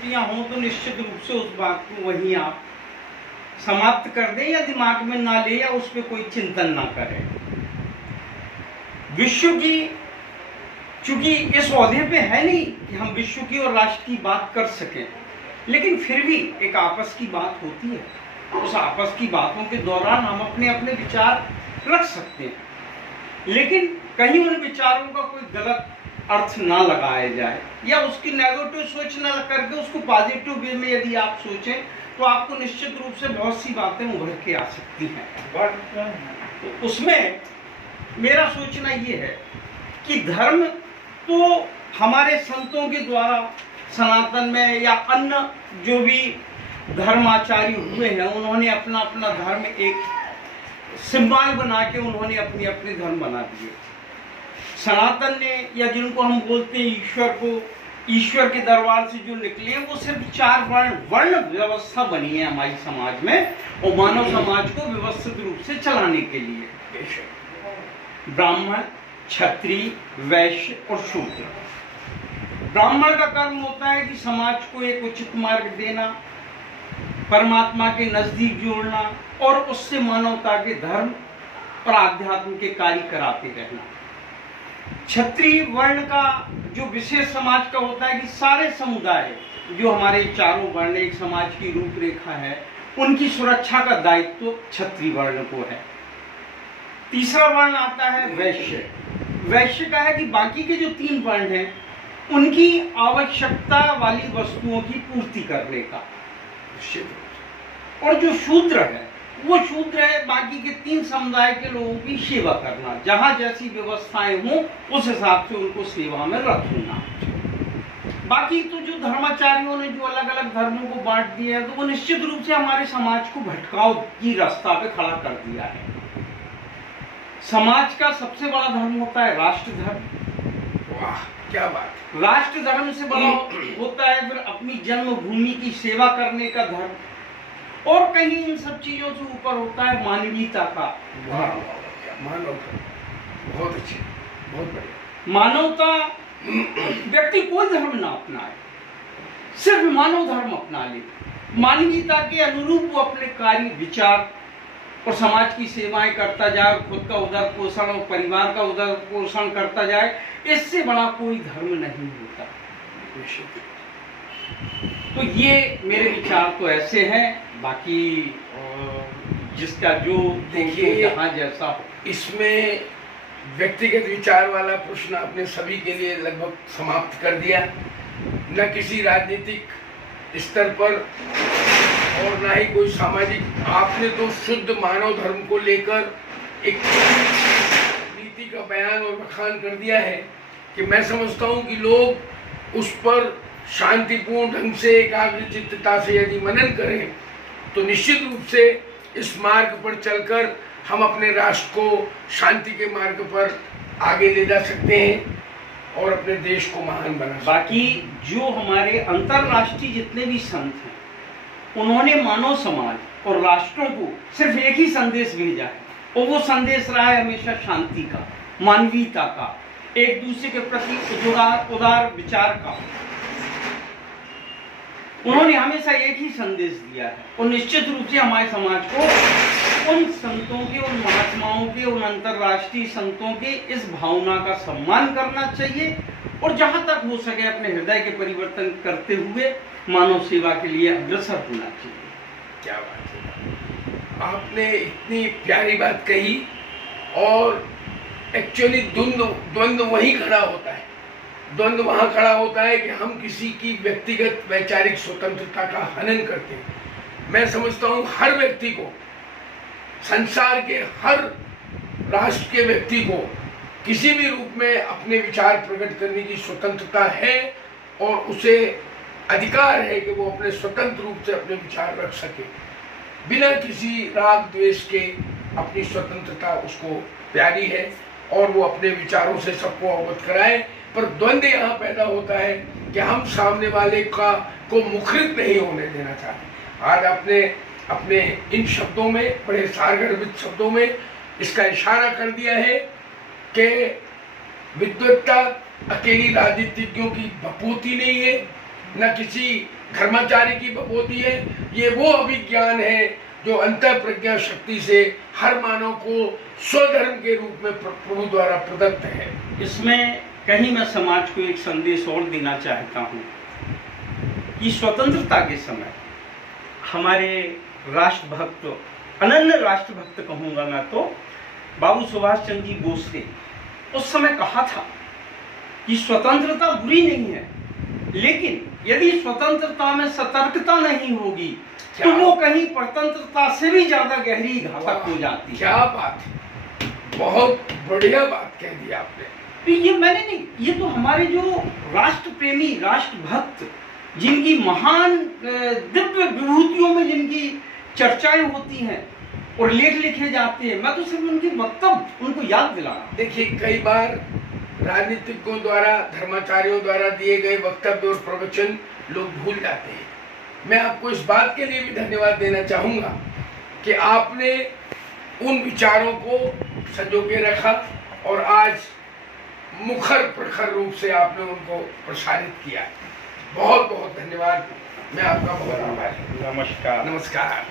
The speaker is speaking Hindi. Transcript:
त्रुटियां हों तो निश्चित रूप से उस बात को वहीं आप समाप्त कर दें या दिमाग में ना ले या उस पर कोई चिंतन ना करें। विश्व की, चूंकि इस ओहदे पे है नहीं कि हम विश्व की और राष्ट्र की बात कर सकें, लेकिन फिर भी एक आपस की बात होती है। उस आपस की बातों के दौरान हम अपने अपने विचार रख सकते हैं, लेकिन कहीं उन विचारों का कोई गलत अर्थ ना लगाया जाए या उसकी नेगेटिव सोच ना करके उसको पॉजिटिव वे में यदि आप सोचें तो आपको निश्चित रूप से बहुत सी बातें उभर के आ सकती हैं। तो उसमें मेरा सोचना ये है कि धर्म तो हमारे संतों के द्वारा सनातन में या अन्य जो भी धर्माचार्य हुए हैं उन्होंने अपना अपना धर्म एक सिंबल बना के उन्होंने अपनी अपनी धर्म बना दिए। सनातन ने या जिनको हम बोलते हैं ईश्वर को, ईश्वर के दरबार से जो निकले वो सिर्फ 4 वर्ण व्यवस्था बनी है हमारी समाज में और मानव समाज को व्यवस्थित रूप से चलाने के लिए। ब्राह्मण, क्षत्रिय, वैश्य और शूद्र। ब्राह्मण का कर्म होता है कि समाज को एक उचित मार्ग देना, परमात्मा के नजदीक जोड़ना और उससे मानवता के धर्म और आध्यात्म के कार्य कराते रहना। क्षत्रिय वर्ण का जो विशेष समाज का होता है कि सारे समुदाय जो हमारे चारों वर्ण एक समाज की रूपरेखा है उनकी सुरक्षा का दायित्व क्षत्रिय वर्ण को है। तीसरा वर्ण आता है वैश्य। वैश्य का है कि बाकी के जो 3 वर्ण हैं उनकी आवश्यकता वाली वस्तुओं की पूर्ति करने का। और जो शूद्र है वो शूद्र है बाकी के 3 समुदाय के लोगों की सेवा करना, जहां जैसी व्यवस्थाएं हों उस हिसाब से उनको सेवा में रखना। बाकी तो जो धर्माचार्यों ने जो अलग अलग धर्मों को बांट दिया है तो वो निश्चित रूप से हमारे समाज को भटकाव की रास्ता पे खड़ा कर दिया है। समाज का सबसे बड़ा धर्म होता है राष्ट्र धर्म। वाह क्या बात। राष्ट्र धर्म से बड़ा होता है फिर अपनी जन्मभूमि की सेवा करने का धर्म, और कहीं इन सब चीजों से ऊपर होता है मानवीयता का। मानव बहुत अच्छी, बहुत बढ़िया। मानवता, व्यक्ति कोई धर्म ना अपनाए, सिर्फ मानव धर्म अपना ले, मानवीयता के अनुरूप वो अपने कार्य, विचार और समाज की सेवाएं करता जाए, खुद का उदर पोषण और परिवार का उदर पोषण करता जाए, इससे बड़ा कोई धर्म नहीं होता। तो ये मेरे विचार तो ऐसे हैं, बाकी जिसका जो देखिए जहाँ जैसा हो। इसमें व्यक्तिगत विचार वाला प्रश्न आपने सभी के लिए लगभग समाप्त कर दिया। न किसी राजनीतिक स्तर पर और ना ही कोई सामाजिक। आपने तो शुद्ध मानव धर्म को लेकर एक नीति का बयान और बखान कर दिया है कि मैं समझता हूं कि लोग उस पर शांतिपूर्ण ढंग से एकाग्रचित्तता से यदि मनन करें तो निश्चित रूप से इस मार्ग पर चलकर हम अपने राष्ट्र को शांति के मार्ग पर आगे ले जा सकते हैं और अपने देश को महान बना सकते हैं। बाकी जो हमारे अंतरराष्ट्रीय जितने भी संत हैं उन्होंने मानव समाज और राष्ट्रों को सिर्फ एक ही संदेश भेजा है और वो संदेश रहा है हमेशा शांति का, मानवीयता का, एक दूसरे के प्रति उदार विचार का। उन्होंने हमेशा एक ही संदेश दिया है और निश्चित रूप से हमारे समाज को उन संतों के, उन महात्माओं के, उन अंतरराष्ट्रीय संतों के इस भावना का सम्मान करना चाहिए और जहां तक हो सके अपने हृदय के परिवर्तन करते हुए मानव सेवा के लिए अग्रसर होना चाहिए। क्या बात है, आपने इतनी प्यारी बात कही और एक्चुअली द्वंद्व वहीं खड़ा होता है। द्वंद्व वहां खड़ा होता है कि हम किसी की व्यक्तिगत वैचारिक स्वतंत्रता का हनन करते हैं। मैं समझता हूं हर व्यक्ति को, संसार के हर राष्ट्र के व्यक्ति को किसी भी रूप में अपने विचार प्रकट करने की स्वतंत्रता है और उसे अधिकार है कि वो अपने स्वतंत्र रूप से अपने विचार रख सके बिना किसी राग द्वेष के। अपनी स्वतंत्रता उसको प्यारी है और वो अपने विचारों से सबको अवगत कराए। पर द्वंद्व यहाँ पैदा होता है कि हम सामने वाले को मुखरित नहीं होने देना चाहते। आज आपने अपने इन शब्दों में, बड़े सारगर्भित शब्दों में इसका इशारा कर दिया है कि विद्वत्ता अकेली राजनीतिज्ञों की बपूती नहीं है, न किसी धर्माचार्य की बपोती है। ये वो अभिज्ञान है जो अंतर प्रज्ञा शक्ति से हर मानव को स्वधर्म के रूप में प्रभु द्वारा प्रदत्त है। इसमें कहीं मैं समाज को एक संदेश और देना चाहता हूँ कि स्वतंत्रता के समय हमारे राष्ट्रभक्त, अनन्य राष्ट्रभक्त कहूँगा मैं तो, बाबू सुभाष चंद्र जी बोस ने उस समय कहा था कि स्वतंत्रता बुरी नहीं है, लेकिन यदि स्वतंत्रता में सतर्कता नहीं होगी तो वो कहीं परतंत्रता से भी ज्यादा गहरी घातक हो जाती है। क्या बात है, बहुत बढ़िया बात कह दी आपने। तो ये मैंने नहीं, ये तो हमारे जो राष्ट्र प्रेमी, राष्ट्रभक्त, जिनकी महान दिव्य विभूतियों में जिनकी चर्चाएं होती हैं और लेख लिखे जाते हैं, मैं तो सिर्फ उनके वक्तव्य उनको याद दिला रहा हूं। देखिए, कई बार राजनीतिज्ञों द्वारा, धर्माचार्यों द्वारा दिए गए वक्तव्य और प्रवचन लोग भूल जाते हैं। मैं आपको इस बात के लिए भी धन्यवाद देना चाहूँगा कि आपने उन विचारों को संजो के रखा और आज मुखर प्रखर रूप से आपने उनको प्रसारित किया। बहुत बहुत धन्यवाद। मैं आपका बहुत आभारी हूँ। नमस्कार। नमस्कार।